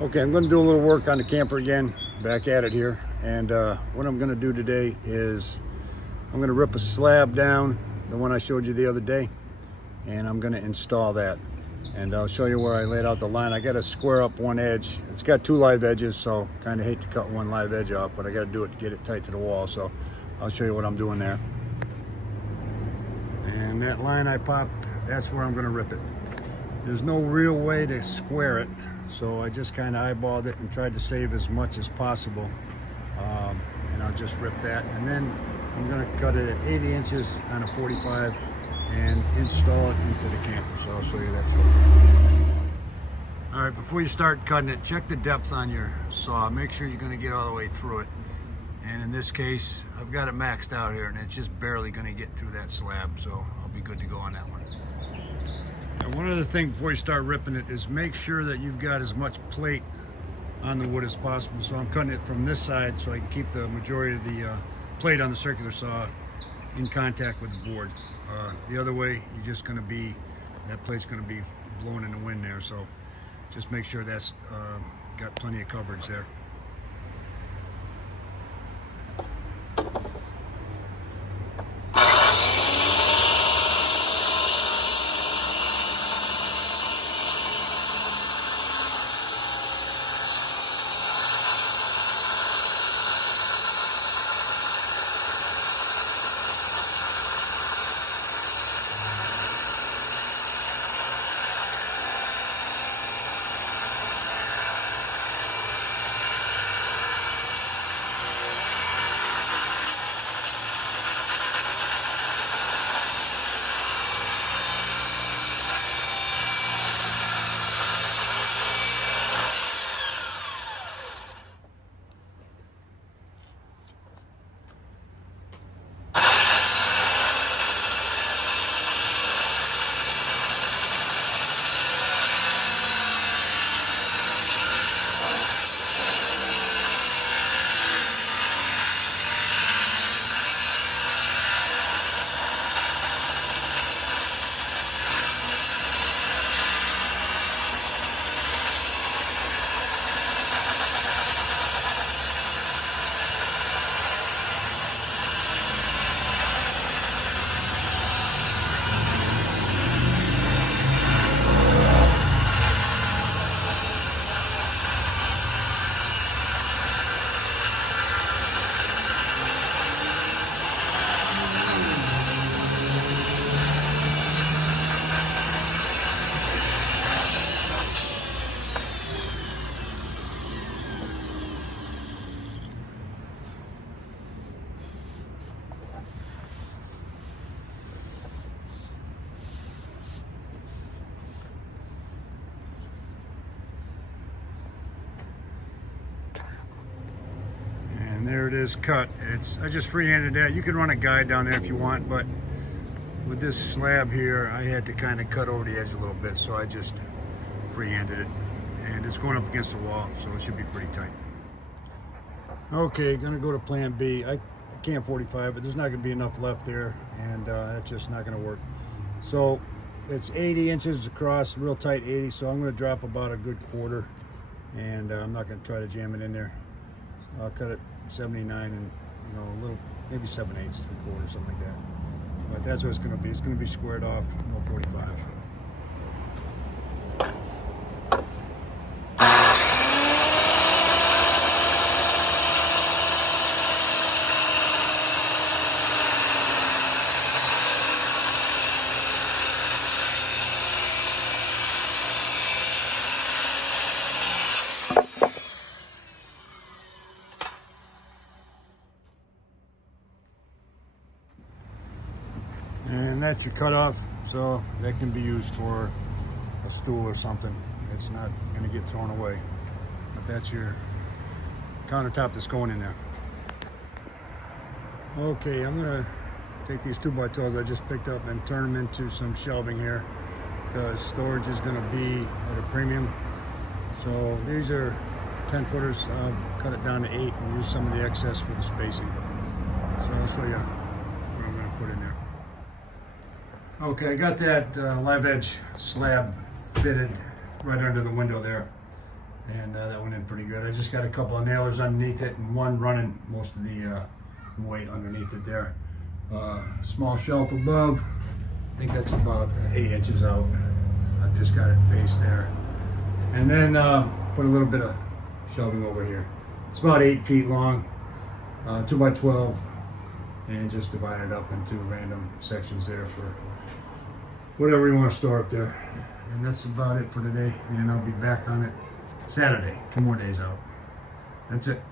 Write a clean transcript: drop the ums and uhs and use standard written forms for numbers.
Okay, I'm going to do a little work on the camper again, back at it here. And what I'm going to do today is I'm going to rip a slab down, the one I showed you the other day, and I'm going to install that. And I'll show you where I laid out the line. I got to square up one edge. It's got two live edges, so kind of hate to cut one live edge off, but I got to do it to get it tight to the wall. So I'll show you what I'm doing there. And that line I popped, that's where I'm going to rip it. There's no real way to square it, so I just kind of eyeballed it and tried to save as much as possible. And I'll just rip that, and then I'm going to cut it at 80 inches on a 45 and install it into the camper. So I'll show you that shortly. All right, before you start cutting it, check the depth on your saw. Make sure you're going to get all the way through it. And in this case, I've got it maxed out here, and it's just barely going to get through that slab, so I'll be good to go on that one. Now, one other thing before you start ripping it is make sure that you've got as much plate on the wood as possible. So I'm cutting it from this side so I can keep the majority of the plate on the circular saw in contact with the board. The other way, you're just going to be, that plate's going to be blowing in the wind there, so just make sure that's got plenty of coverage there. And there it is cut. I just freehanded that. You can run a guide down there if you want, but with this slab here, I had to kind of cut over the edge a little bit, so I just freehanded it. And it's going up against the wall, so it should be pretty tight. Okay, gonna go to plan B. I can't 45, but there's not gonna be enough left there, and that's just not gonna work. So it's 80 inches across, real tight 80, so I'm gonna drop about a good quarter, and I'm not gonna try to jam it in there. I'll cut it 79 and, a little, maybe 7/8, 3/4, something like that. But that's what it's going to be. It's going to be squared off, no 45. And that's your cutoff, so that can be used for a stool or something. It's not going to get thrown away. But that's your countertop that's going in there. Okay, I'm going to take these 2x12s I just picked up and turn them into some shelving here, because storage is going to be at a premium. So these are 10 footers. I'll cut it down to 8 and use some of the excess for the spacing. So I'll show you what I'm going to put in there. Okay, I got that live edge slab fitted right under the window there. and that went in pretty good. I just got a couple of nailers underneath it and one running most of the weight underneath it there. Small shelf above, I think that's about 8 inches out. I've just got it faced there. And then put a little bit of shelving over here. It's about 8 feet long, 2 by 12, and just divide it up into random sections there for whatever you want to store up there. And that's about it for today, and I'll be back on it Saturday. 2 more days out. That's it.